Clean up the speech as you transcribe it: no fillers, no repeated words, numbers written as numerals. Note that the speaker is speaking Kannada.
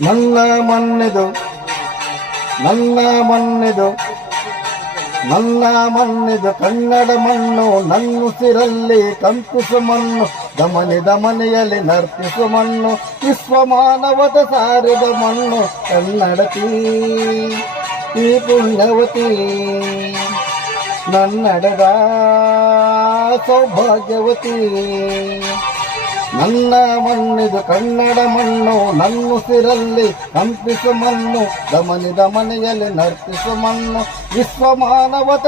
ನನ್ನ ಮಣ್ಣಿದು ನನ್ನ ಮಣ್ಣಿದು ನನ್ನ ಮಣ್ಣಿದು ಕನ್ನಡ ಮಣ್ಣು, ನನ್ನುಸಿರಲ್ಲಿ ಕಂಪಿಸು ಮಣ್ಣು, ದಮನಿದ ಮನೆಯಲ್ಲಿ ನರ್ತಿಸು ಮಣ್ಣು, ವಿಶ್ವ ಮಾನವದ ಸಾರಿದ ಮಣ್ಣು ಕನ್ನಡತಿ ಈ ಪುಣ್ಯವತಿ, ನನ್ನಡದ ಸೌಭಾಗ್ಯವತಿ. ನನ್ನ ಮಣ್ಣಿದು ಕನ್ನಡ ಮಣ್ಣು, ನನ್ನುಸಿರಲ್ಲಿ ಕಂಪಿಸು ಮಣ್ಣು, ದಮನಿದ ಮನೆಯಲ್ಲಿ ನರ್ತಿಸು ಮಣ್ಣು, ವಿಶ್ವ ಮಾನವದ